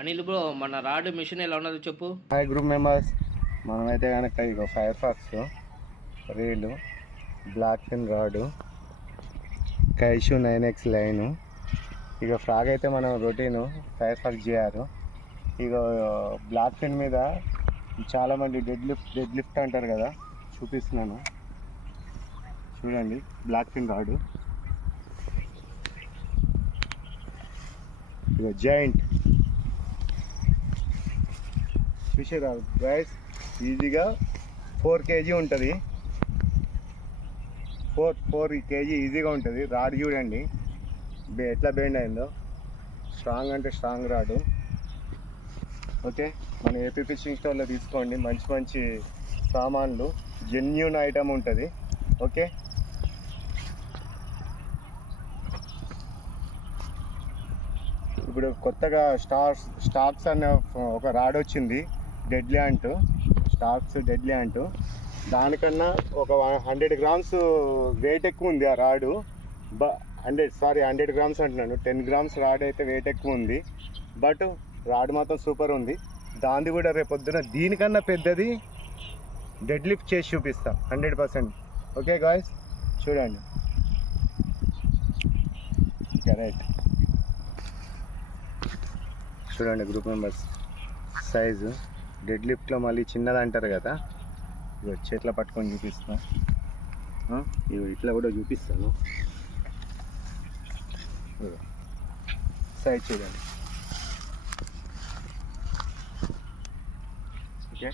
Anil bro, మన rod machine ఎలా ఉన్నదో చెప్పు. హాయ్ గ్రూప్ మెంబర్స్, మనమైతే కనుక ఇక ఫైర్ ఫాక్స్ రీలు, బ్లాక్ ఫిన్ రాడు, కైషు 9X లైను, ఇక ఫ్రాగ్ అయితే మనం రొటీను ఫైర్ ఫాక్స్ చేయారు. ఇక బ్లాక్ ఫిన్ మీద చాలామంది డెడ్ లిఫ్ట్ అంటారు కదా, చూపిస్తున్నాను చూడండి. బ్లాక్ ఫిన్ రాడు, ఇక జాయింట్ చూసారా గైస్, ఈజీగా 4 kg ఉంటుంది. 4 kg ఈజీగా ఉంటుంది. రాడ్ చూడండి ఎట్లా బెండ్ అయిందో, స్ట్రాంగ్ అంటే స్ట్రాంగ్ రాడు. ఓకే, మన ఏపీ ఫిషింగ్ స్టోర్లో తీసుకోండి, మంచి మంచి సామాన్లు, జెన్యూన్ ఐటమ్ ఉంటుంది. ఓకే, ఇప్పుడు కొత్తగా స్టాక్స్ అనే ఒక రాడ్ వచ్చింది, డెడ్లీ అంటూ, స్టాక్స్ డెడ్లీ అంటూ. దానికన్నా ఒక 100 grams వెయిట్ ఎక్కువ ఉంది ఆ రాడు. 100 grams అంటున్నాను, 10 grams రాడ్ అయితే వెయిట్ ఎక్కువ ఉంది. బట్ రాడ్ మాత్రం సూపర్ ఉంది. దాన్ని కూడా రేపొద్దున దీనికన్నా పెద్దది డెడ్ లిఫ్ట్ చేసి చూపిస్తాం 100%. ఓకే గాయ్స్, చూడండి. రైట్, చూడండి గ్రూప్ మెంబర్స్, సైజు డెడ్ లిఫ్ట్లో మళ్ళీ చిన్నది అంటారు కదా, ఇవి చేతిలో పట్టుకొని చూపిస్తా. ఇవి ఇట్లా కూడా చూపిస్తాను. సైజ్ చూడండి. ఓకే.